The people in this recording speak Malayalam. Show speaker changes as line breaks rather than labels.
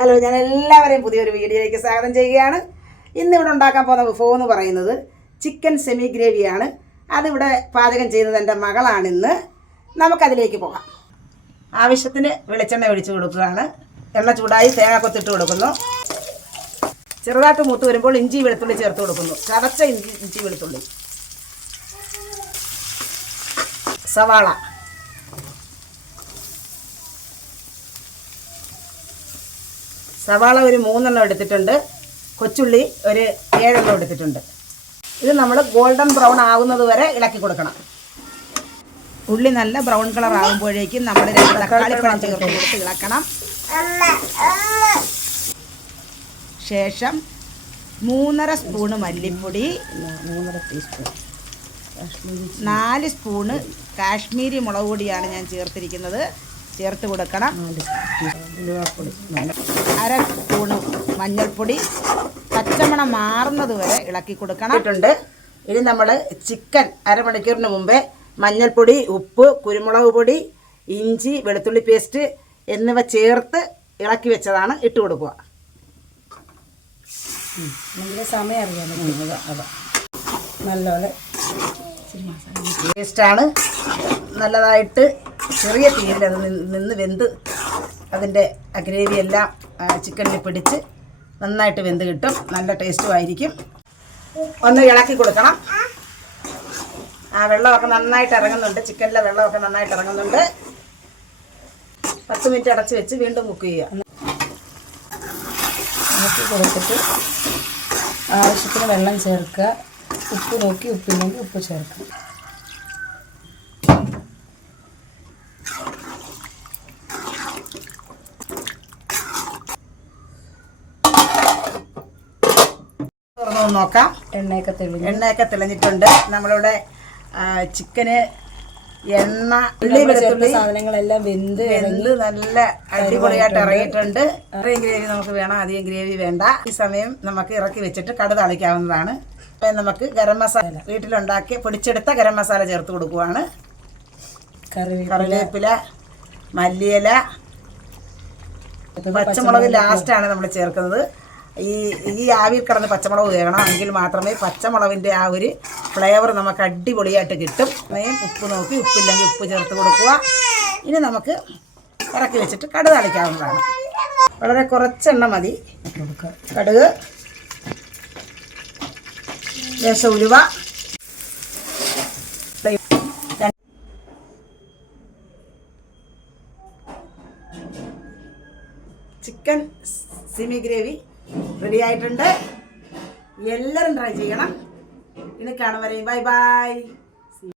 ഹലോ ഞാൻ എല്ലാവരെയും പുതിയൊരു വീഡിയോയിലേക്ക് സ്വാഗതം ചെയ്യുകയാണ്. ഇന്ന് ഇന്നിവിടെ ഉണ്ടാക്കാൻ പോകുന്ന വിഭവം എന്ന് പറയുന്നത് ചിക്കൻ സെമി ഗ്രേവിയാണ് അതിവിടെ പാചകം ചെയ്യുന്നത് എന്റെ മകളാണിന്ന് നമുക്കതിലേക്ക് പോകാം. ആവശ്യത്തിന് വെളിച്ചെണ്ണ ഒഴിച്ചു കൊടുക്കുകയാണ്. എണ്ണ ചൂടായി തേങ്ങ കൊത്തിട്ട് കൊടുക്കുന്നു. ചെറുതായിട്ട് മൂത്ത് വരുമ്പോൾ ഇഞ്ചി വെളുത്തുള്ളി ചേർത്ത് കൊടുക്കുന്നു. ചതച്ച ഇഞ്ചി ഇഞ്ചി വെളുത്തുള്ളി. സവാള. സവാള ഒരു മൂന്നെണ്ണം എടുത്തിട്ടുണ്ട്. കൊച്ചുള്ളി ഒരു ഏഴെണ്ണം എടുത്തിട്ടുണ്ട്. ഇത് നമ്മൾ ഗോൾഡൻ ബ്രൗൺ ആകുന്നത് വരെ ഇളക്കി കൊടുക്കണം. ഉള്ളി നല്ല ബ്രൗൺ കളർ ആകുമ്പോഴേക്കും നമ്മൾ രണ്ട് തക്കാളി പഴം ചേർത്ത് കൊടുത്ത് ഇളക്കണം. ശേഷം മൂന്നര സ്പൂണ് മല്ലിപ്പൊടി മൂന്നര ടീസ്പൂൺ. നാല് സ്പൂണ് കാശ്മീരി മുളക് പൊടിയാണ് ഞാൻ ചേർത്തിരിക്കുന്നത്. ചേർത്ത് കൊടുക്കണം. അര സ്പൂണ് മഞ്ഞൾപ്പൊടി. പച്ചമണം മാറുന്നത് വരെ ഇളക്കി കൊടുക്കണം. ഇനി നമ്മൾ ചിക്കൻ അരമണിക്കൂറിന് മുമ്പേ മഞ്ഞൾപ്പൊടി ഉപ്പ് കുരുമുളക് പൊടി ഇഞ്ചി വെളുത്തുള്ളി പേസ്റ്റ് എന്നിവ ചേർത്ത് ഇളക്കി വെച്ചതാണ് ഇട്ട് കൊടുക്കുക.
സമയം അറിയാൻ നല്ലപോലെ
പേസ്റ്റാണ് നല്ലതായിട്ട് ചെറിയ തീയിൽ അത് നിന്ന് വെന്ത് അതിന്റെ ഗ്രേവി എല്ലാം ചിക്കനിൽ പിടിച്ച് നന്നായിട്ട് വെന്ത് കിട്ടും. നല്ല ടേസ്റ്റും ആയിരിക്കും. ഒന്ന് ഇളക്കി കൊടുക്കണം. ആ വെള്ളമൊക്കെ നന്നായിട്ട് ഇറങ്ങുന്നുണ്ട്. ചിക്കനിലെ വെള്ളമൊക്കെ നന്നായിട്ട് ഇറങ്ങുന്നുണ്ട്. പത്ത് മിനിറ്റ് അടച്ച് വെച്ച് വീണ്ടും കുക്ക് ചെയ്യുക.
കൊടുത്തിട്ട് ആവശ്യത്തിന് വെള്ളം ചേർക്കുക. ഉപ്പ് നോക്കി ഉപ്പില്ലെങ്കിൽ ഉപ്പ് ചേർക്കുക.
തുറന്നു നോക്കാം.
എണ്ണയൊക്കെ തെളിഞ്ഞു.
എണ്ണയൊക്കെ തെളിഞ്ഞിട്ടുണ്ട്. നമ്മളിവിടെ ചിക്കന് എണ്ണ ഉള്ളി വെളുത്തുള്ളി
സാധനങ്ങളെല്ലാം വെന്ത്
വെന്ത് നല്ല അടിപൊളിയായിട്ട് ഇറങ്ങിയിട്ടുണ്ട്. ഇത്രയും ഗ്രേവി നമുക്ക് വേണം അധികം ഗ്രേവി വേണ്ട. ഈ സമയം നമുക്ക് ഇറക്കി വെച്ചിട്ട് കട തളിക്കാവുന്നതാണ്. അപ്പം നമുക്ക് ഗരം മസാല വീട്ടിലുണ്ടാക്കി പൊടിച്ചെടുത്ത ഗരം മസാല ചേർത്ത് കൊടുക്കുവാണ്.
കറിവേപ്പില.
മല്ലിയില പച്ചമുളക് ലാസ്റ്റാണ് നമ്മൾ ചേർക്കുന്നത്. ഈ ഈ ആവിയിൽ കിടന്ന് പച്ചമുളക് വേണം എങ്കിൽ മാത്രമേ പച്ചമുളകിന്റെ ആ ഒരു ഫ്ലേവർ നമുക്ക് അടിപൊളിയായിട്ട് കിട്ടും. ഉപ്പ് നോക്കി ഉപ്പില്ലെങ്കിൽ ഉപ്പ് ചേർത്ത് കൊടുക്കുക. ഇനി നമുക്ക് ഇറക്കി വെച്ചിട്ട് കടുക് തളിക്കാവുന്നതാണ് വളരെ കുറച്ചെണ്ണ മതി. കടുക് ലേശം ഉലുവ. ചിക്കൻ സിമി ഗ്രേവി റെഡി ആയിട്ടുണ്ട്. എല്ലാവരും ട്രൈ ചെയ്യണം. ഇനി കാണും വരെയും ബൈ ബൈ